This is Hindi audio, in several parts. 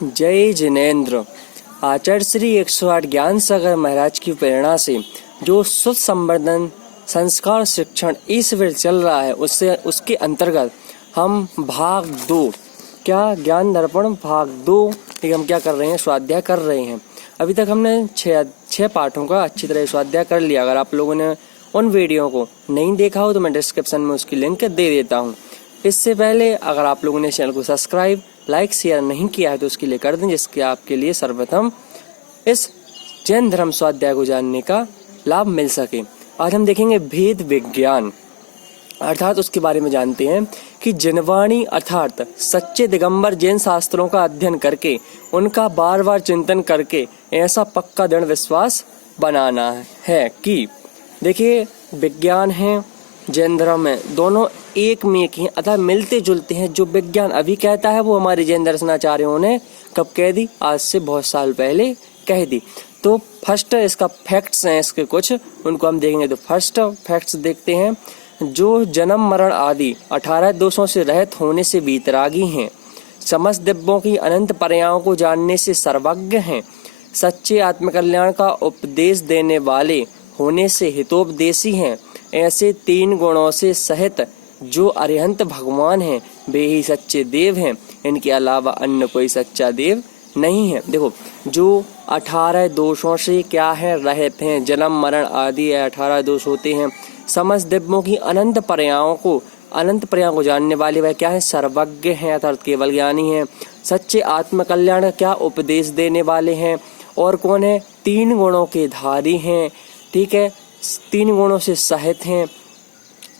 जय जिनेन्द्र। आचार्य श्री 108 ज्ञान सागर महाराज की प्रेरणा से जो शुद्ध संवर्धन संस्कार शिक्षण इस शिविर चल रहा है उसके अंतर्गत हम भाग 2 क्या ज्ञान दर्पण भाग 2 हम क्या कर रहे हैं, स्वाध्याय कर रहे हैं। अभी तक हमने छह पाठों का अच्छी तरह स्वाध्याय कर लिया। अगर आप लोगों ने उन वीडियो को नहीं देखा हो तो मैं डिस्क्रिप्शन में उसकी लिंक दे देता हूँ। इससे पहले अगर आप लोगों ने चैनल को सब्सक्राइब लाइक शेयर नहीं किया है तो उसके लिए कर दें, जिसके आपके लिए सर्वप्रथम इस जैन धर्म स्वाध्याय को जानने का लाभ मिल सके। आज हम देखेंगे भेद विज्ञान, अर्थात उसके बारे में जानते हैं कि जनवाणी अर्थात सच्चे दिगंबर जैन शास्त्रों का अध्ययन करके उनका बार बार चिंतन करके ऐसा पक्का दृढ़ विश्वास बनाना है कि देखिए विज्ञान है जैन धर्म में दोनों एक में एक हैं, अतः मिलते जुलते हैं। जो विज्ञान अभी कहता है वो हमारे जैन दर्शनाचार्यों ने कब कह दी, आज से बहुत साल पहले कह दी। तो फर्स्ट इसका फैक्ट्स हैं इसके कुछ, उनको हम देखेंगे। तो फर्स्ट फैक्ट्स देखते हैं। जो जन्म मरण आदि 18 दोषों से रहित होने से वीतरागी हैं, समस्त दिव्यों की अनंत पर्यायों को जानने से सर्वज्ञ हैं, सच्चे आत्मकल्याण का उपदेश देने वाले होने से हितोपदेशी हैं, ऐसे 3 गुणों से सहित जो अरिहंत भगवान हैं वे ही सच्चे देव हैं, इनके अलावा अन्य कोई सच्चा देव नहीं है। देखो जो 18 दोषों से क्या है रहित हैं, जन्म मरण आदि 18 दोष होते हैं, समस्त दिव्यों की अनंत पर्यायों को जानने वाले वह क्या है, सर्वज्ञ हैं अर्थात केवल ज्ञानी हैं, सच्चे आत्मकल्याण का क्या उपदेश देने वाले हैं, और कौन है 3 गुणों के धारी हैं, ठीक है, 3 गुणों से सहित हैं।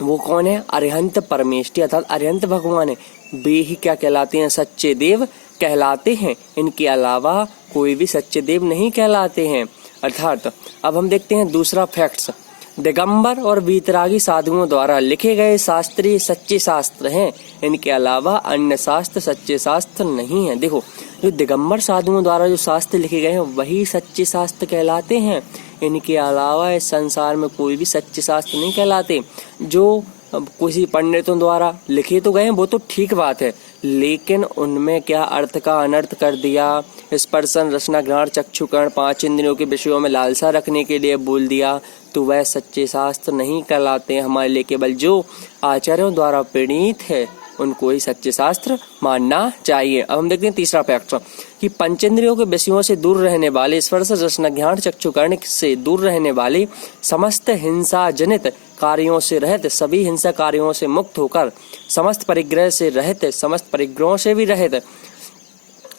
वो कौन है, अरिहंत परमेष्ठी अर्थात अरिहंत भगवान है, वे ही क्या कहलाते हैं, सच्चे देव कहलाते हैं, इनके अलावा कोई भी सच्चे देव नहीं कहलाते हैं। अर्थात अब हम देखते हैं दूसरा फैक्ट्स। दिगंबर और वीतरागी साधुओं द्वारा लिखे गए शास्त्रीय सच्चे शास्त्र हैं, इनके अलावा अन्य शास्त्र सच्चे शास्त्र नहीं है। देखो जो दिगंबर साधुओं द्वारा जो शास्त्र लिखे गए हैं वही सच्चे शास्त्र कहलाते हैं, इनके अलावा इस संसार में कोई भी सच्चे शास्त्र नहीं कहलाते। जो किसी पंडितों द्वारा लिखे तो गए हैं वो तो ठीक बात है, लेकिन उनमें क्या अर्थ का अनर्थ कर दिया, स्पर्शन रसना घ्राण चक्षुकर्ण 5 इंद्रियों के विषयों में लालसा रखने के लिए बोल दिया, तो वह सच्चे शास्त्र नहीं कहलाते हैं हमारे लिए। केवल जो आचार्यों द्वारा प्रणीत है उनको ही सच्चे शास्त्र मानना चाहिए। अब हम देखते हैं तीसरा फैक्ट कि पंचेंद्रियों के विषयों से दूर रहने वाले, स्पर्श रसना घ्राण चक्षुकर्ण से दूर रहने वाले, समस्त हिंसा जनित कार्यों से रहित, सभी हिंसा कार्यों से मुक्त होकर, समस्त परिग्रह से रहित, समस्त परिग्रहों से भी रहित,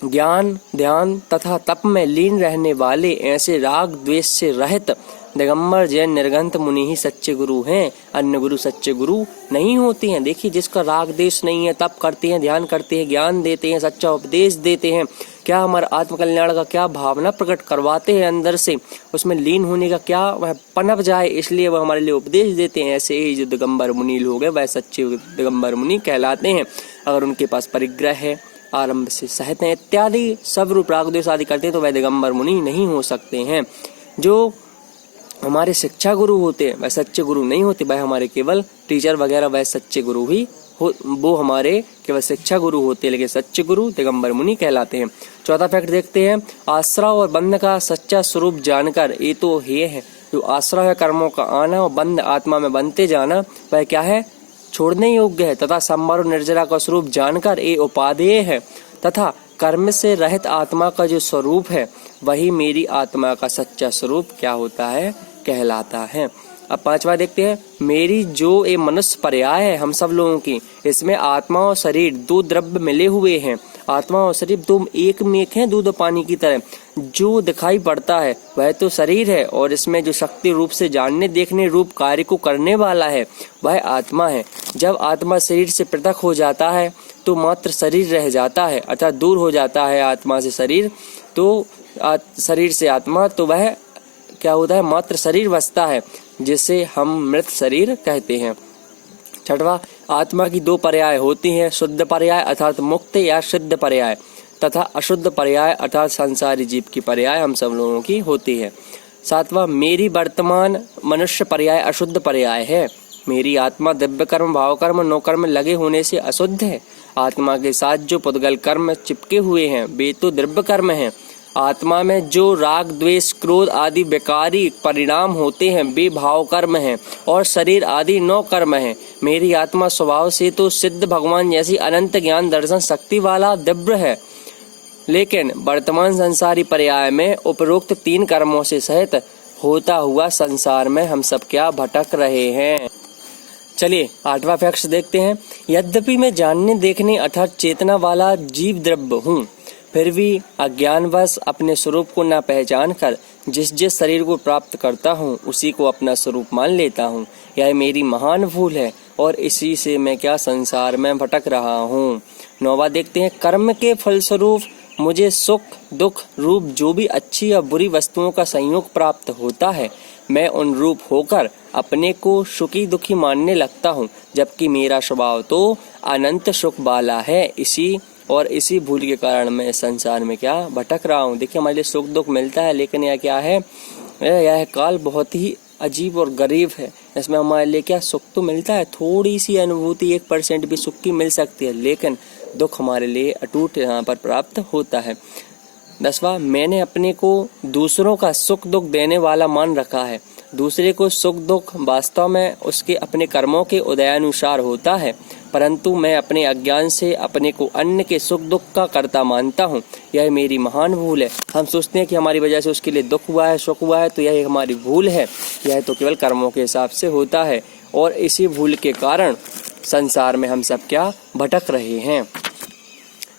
ज्ञान ध्यान तथा तप में लीन रहने वाले, ऐसे राग द्वेष से रहित दिगंबर जैन निर्गंथ मुनि ही सच्चे गुरु हैं, अन्य गुरु सच्चे गुरु नहीं होते हैं। देखिए जिसका राग द्वेष नहीं है, तप करते हैं, ध्यान करते हैं, ज्ञान देते हैं, सच्चा उपदेश देते हैं, क्या हमारा आत्मकल्याण का क्या भावना प्रकट करवाते हैं अंदर से, उसमें लीन होने का क्या वह पनप जाए, इसलिए वह हमारे लिए उपदेश देते हैं, ऐसे ही जो दिगंबर मुनि लोग हैं वह सच्चे दिगंबर मुनि कहलाते हैं। अगर उनके पास परिग्रह है, आरंभ से सहित हैं इत्यादि सब रूप राग द्वेष आदि करते हैं तो वह दिगंबर मुनि नहीं हो सकते हैं। जो हमारे शिक्षा गुरु होते हैं वह सच्चे गुरु नहीं होते, वह हमारे केवल टीचर वगैरह वह सच्चे गुरु ही वो हमारे केवल शिक्षा गुरु होते हैं, लेकिन सच्चे गुरु दिगंबर मुनि कहलाते हैं। चौथा फैक्ट देखते हैं। आश्रव और बंध का सच्चा स्वरूप जानकर, ये तो ये है जो आश्रव है कर्मों का आना और बंध आत्मा में बनते जाना वह क्या है, छोड़ने योग्य है, तथा संवर और निर्जरा का स्वरूप जानकर ये उपादेय है, तथा कर्म से रहित आत्मा का जो स्वरूप है वही मेरी आत्मा का सच्चा स्वरूप क्या होता है, कहलाता है। अब 5वां देखते हैं। मेरी जो ये मनुष्य पर्याय है हम सब लोगों की, इसमें आत्मा और शरीर 2 द्रव्य मिले हुए हैं, आत्मा और शरीर 2 एक में एक हैं, दूध और पानी की तरह। जो दिखाई पड़ता है वह तो शरीर है, और इसमें जो शक्ति रूप से जानने देखने रूप कार्य को करने वाला है वह आत्मा है। जब आत्मा शरीर से पृथक हो जाता है तो मात्र शरीर रह जाता है, अर्थात दूर हो जाता है आत्मा से शरीर, तो शरीर से आत्मा, तो वह क्या होता है, मात्र शरीर बचता है, जिसे हम मृत शरीर कहते हैं। 6वां, आत्मा की 2 पर्याय होती हैं, शुद्ध पर्याय अर्थात मुक्त या शुद्ध पर्याय, तथा अशुद्ध पर्याय अर्थात संसारी जीव की पर्याय हम सब लोगों की होती है। 7वां, मेरी वर्तमान मनुष्य पर्याय अशुद्ध पर्याय है, मेरी आत्मा दिव्य कर्म भाव कर्म नो कर्म लगे होने से अशुद्ध है, आत्मा के साथ जो पुद्गल कर्म चिपके हुए हैं वे तो द्रव्य कर्म हैं। आत्मा में जो राग द्वेष क्रोध आदि विकारी परिणाम होते हैं वे भाव कर्म हैं और शरीर आदि 9 कर्म हैं। मेरी आत्मा स्वभाव से तो सिद्ध भगवान जैसी अनंत ज्ञान दर्शन शक्ति वाला दिव्य है, लेकिन वर्तमान संसारी पर्याय में उपरोक्त 3 कर्मों से सहित होता हुआ संसार में हम सब क्या भटक रहे हैं। चलिए 8वां फैक्ट देखते हैं। यद्यपि मैं जानने देखने अर्थात चेतना वाला जीव द्रव्य हूँ, फिर भी अज्ञानवश अपने स्वरूप को न पहचान कर जिस जिस शरीर को प्राप्त करता हूँ उसी को अपना स्वरूप मान लेता हूँ। यह मेरी महान भूल है और इसी से मैं क्या संसार में भटक रहा हूँ। 9वां देखते हैं। कर्म के फलस्वरूप मुझे सुख दुख रूप जो भी अच्छी या बुरी वस्तुओं का संयोग प्राप्त होता है, मैं उन रूप होकर अपने को सुखी दुखी मानने लगता हूँ, जबकि मेरा स्वभाव तो अनंत सुख वाला है। इसी भूल के कारण मैं संसार में क्या भटक रहा हूँ। देखिए हमारे लिए सुख दुख मिलता है, लेकिन यह क्या है, यह काल बहुत ही अजीब और गरीब है। इसमें हमारे लिए क्या सुख तो मिलता है, थोड़ी सी अनुभूति 1% भी सुख की मिल सकती है, लेकिन दुख हमारे लिए अटूट यहाँ पर प्राप्त होता है। 10वां, मैंने अपने को दूसरों का सुख दुख देने वाला मान रखा है। दूसरे को सुख दुख वास्तव में उसके अपने कर्मों के उदयानुसार होता है, परंतु मैं अपने अज्ञान से अपने को अन्य के सुख दुख का कर्ता मानता हूँ। यह मेरी महान भूल है। हम सोचते हैं कि हमारी वजह से उसके लिए दुख हुआ है सुख हुआ है, तो यह हमारी भूल है। यह तो केवल कर्मों के हिसाब से होता है और इसी भूल के कारण संसार में हम सब क्या भटक रहे हैं।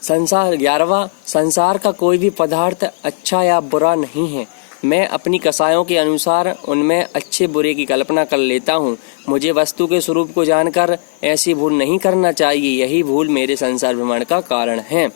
11वां, संसार का कोई भी पदार्थ अच्छा या बुरा नहीं है। मैं अपनी कसायों के अनुसार उनमें अच्छे बुरे की कल्पना कर लेता हूँ। मुझे वस्तु के स्वरूप को जानकर ऐसी भूल नहीं करना चाहिए। यही भूल मेरे संसार भ्रमण का कारण है।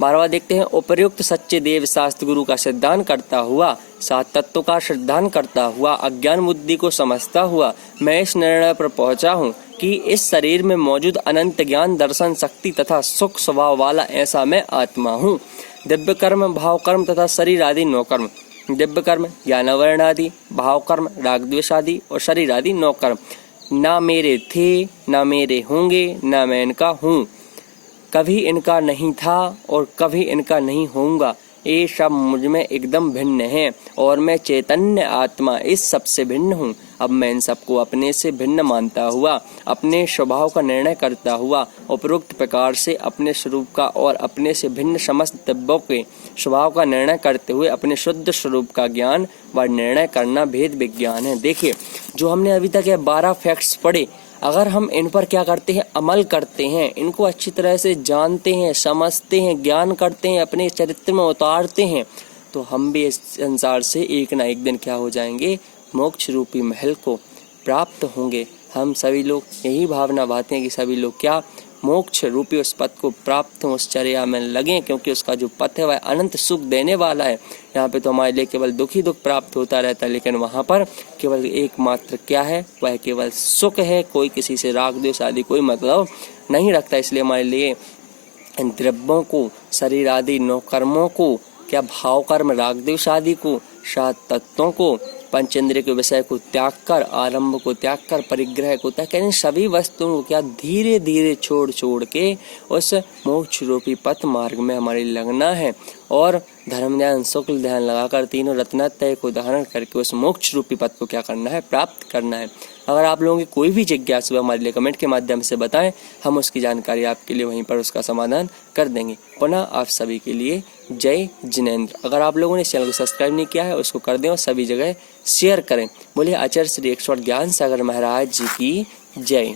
12वां देखते हैं। उपर्युक्त सच्चे देव शास्त्र गुरु का सिद्धांत करता हुआ, 7 तत्वों का सिद्धांत करता हुआ, अज्ञान बुद्धि को समझता हुआ मैं इस निर्णय पर पहुंचा हूँ कि इस शरीर में मौजूद अनंत ज्ञान दर्शन शक्ति तथा सुख स्वभाव वाला ऐसा मैं आत्मा हूँ। दिव्य कर्म भाव कर्म तथा शरीर आदि 9 कर्म। दिव्य कर्म ज्ञान वर्ण आदि, भाव कर्म राग द्वेष आदि और शरीर आदि 9 कर्म ना मेरे थे, ना मेरे होंगे, ना मैं इनका हूँ। कभी इनका नहीं था और कभी इनका नहीं होऊंगा। ये सब मुझ में एकदम भिन्न है और मैं चैतन्य आत्मा इस सब से भिन्न हूँ। अब मैं इन सबको अपने से भिन्न मानता हुआ, अपने स्वभाव का निर्णय करता हुआ, उपरोक्त प्रकार से अपने स्वरूप का और अपने से भिन्न समस्त दिव्यों के स्वभाव का निर्णय करते हुए अपने शुद्ध स्वरूप का ज्ञान व निर्णय करना भेद विज्ञान है। देखिए जो हमने अभी तक ये 12 फैक्ट्स पढ़े, अगर हम इन पर क्या करते हैं, अमल करते हैं, इनको अच्छी तरह से जानते हैं, समझते हैं, ज्ञान करते हैं, अपने चरित्र में उतारते हैं, तो हम भी इस संसार से एक ना एक दिन क्या हो जाएंगे, मोक्ष रूपी महल को प्राप्त होंगे। हम सभी लोग यही भावना बातें हैं कि सभी लोग क्या मोक्ष रूपी उस पथ को प्राप्त हो, उस चर्या में लगें, क्योंकि उसका जो पथ है वह अनंत सुख देने वाला है। यहाँ पे तो हमारे लिए केवल दुख ही दुख प्राप्त होता रहता है, लेकिन वहाँ पर केवल एकमात्र क्या है, वह केवल सुख है। कोई किसी से राग द्वेष आदि कोई मतलब नहीं रखता। इसलिए हमारे लिए इन द्रव्यों को, शरीर आदि 9 कर्मों को, क्या भाव कर्म राग द्वेष आदि को, 7 तत्वों को, पंचेंद्रिय के विषय को त्याग कर, आरंभ को त्याग कर, परिग्रह को त्याग कर, इन सभी वस्तुओं को क्या धीरे धीरे छोड़ के उस मोक्ष रूपी पथ मार्ग में हमारे लगना है और धर्म ध्यान शुक्ल ध्यान लगाकर तीनों रत्नत्रय को धारण करके उस मोक्ष रूपी पथ को क्या करना है, प्राप्त करना है। अगर आप लोगों की कोई भी जिज्ञासा हमारे लिए कमेंट के माध्यम से बताएं, हम उसकी जानकारी आपके लिए वहीं पर उसका समाधान कर देंगे। पुनः आप सभी के लिए जय जिनेंद्र। अगर आप लोगों ने इस चैनल को सब्सक्राइब नहीं किया है उसको कर दें और सभी जगह शेयर करें। बोलिए आचार्य श्री 108 ज्ञान सागर महाराज जी की जय।